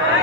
ওরে